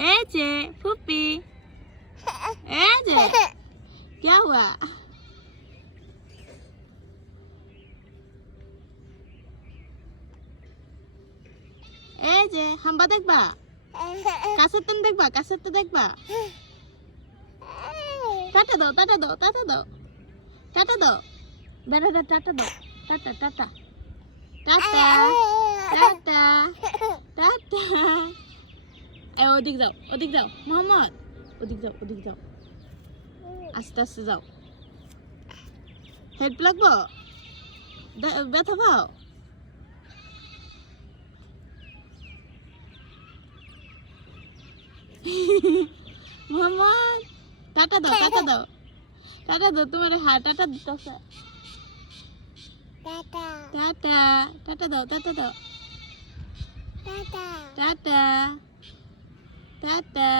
ए जे फूफी ए जे क्या हुआ ए जे हाम्बा देखबा कासेर तुम देखबा टाटा दो बेटा टाटा दो टाटा ए ओदिक जाओ मोहम्मद ओदिक जाओ आस्ते आस्ते जाओ हेल्प লাগবো ব্যথা পাও মোহাম্মদ টাটা দাও তোমার হাত টাটা দিতেছে টাটা দাও টাটা